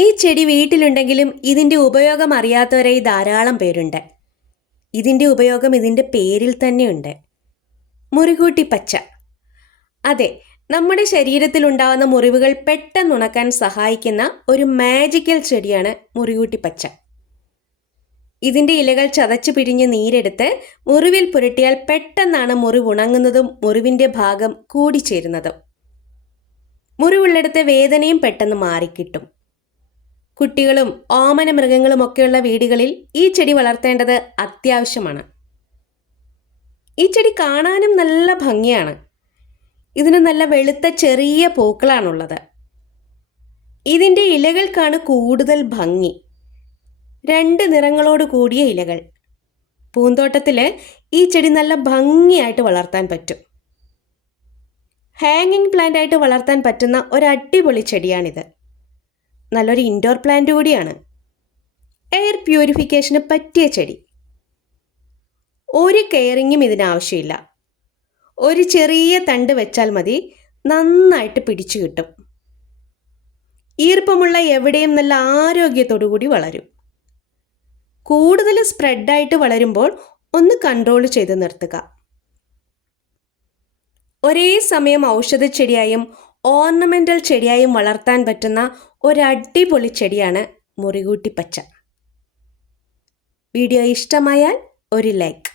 ഈ ചെടി വീട്ടിലുണ്ടെങ്കിലും ഇതിന്റെ ഉപയോഗം അറിയാത്തവരായി ധാരാളം പേരുണ്ട്. ഇതിന്റെ ഉപയോഗം ഇതിന്റെ പേരിൽ തന്നെയുണ്ട്. മുറികൂട്ടി പച്ച. അതെ നമ്മുടെ ശരീരത്തിൽ ഉണ്ടാവുന്ന മുറിവുകൾ പെട്ടെന്ന് ഉണക്കാൻ സഹായിക്കുന്ന ഒരു മാജിക്കൽ ചെടിയാണ് മുറികൂട്ടി പച്ച. ഇതിന്റെ ഇലകൾ ചതച്ചു പിഴിഞ്ഞ് നീരെടുത്ത് മുറിവിൽ പുരട്ടിയാൽ പെട്ടെന്നാണ് മുറിവ് ഉണങ്ങുന്നതും മുറിവിന്റെ ഭാഗം കൂടിച്ചേരുന്നതും. മുറിവുള്ളിടത്തെ വേദനയും പെട്ടെന്ന് മാറിക്കിട്ടും. കുട്ടികളും ഓമന മൃഗങ്ങളും ഒക്കെയുള്ള വീടുകളിൽ ഈ ചെടി വളർത്തേണ്ടത് അത്യാവശ്യമാണ്. ഈ ചെടി കാണാനും നല്ല ഭംഗിയാണ്. ഇതിന് നല്ല വെളുത്ത ചെറിയ പൂക്കളാണുള്ളത്. ഇതിന്റെ ഇലകൾക്കാണ് കൂടുതൽ ഭംഗി. രണ്ട് നിറങ്ങളോട് കൂടിയ ഇലകൾ. പൂന്തോട്ടത്തിൽ ഈ ചെടി നല്ല ഭംഗിയായിട്ട് വളർത്താൻ പറ്റും. ഹാങ്ങിങ് പ്ലാന്റ് ആയിട്ട് വളർത്താൻ പറ്റുന്ന ഒരു അടിപൊളി ചെടിയാണിത്. നല്ലൊരു ഇൻഡോർ പ്ലാന്റ് കൂടിയാണ്. എയർ പ്യൂരിഫിക്കേഷന് പറ്റിയ ചെടി. ഒരു കെയറിങ്ങും ഇതിനാവശ്യമില്ല ഒരു ചെറിയ തണ്ട് വെച്ചാൽ മതി നന്നായിട്ട് പിടിച്ചു കിട്ടും. ഈർപ്പമുള്ള എവിടെയും നല്ല ആരോഗ്യത്തോടു കൂടി വളരും. കൂടുതൽ സ്പ്രെഡായിട്ട് വളരുമ്പോൾ ഒന്ന് കൺട്രോൾ ചെയ്ത് നിർത്തുക. ഒരേ സമയം ഔഷധ ചെടിയായും ഓർണമെന്റൽ ചെടിയായും വളർത്താൻ പറ്റുന്ന ഒരടിപൊളി ചെടിയാണ് മുറികൂട്ടി പച്ച വീഡിയോ ഇഷ്ടമായാൽ ഒരു ലൈക്ക്.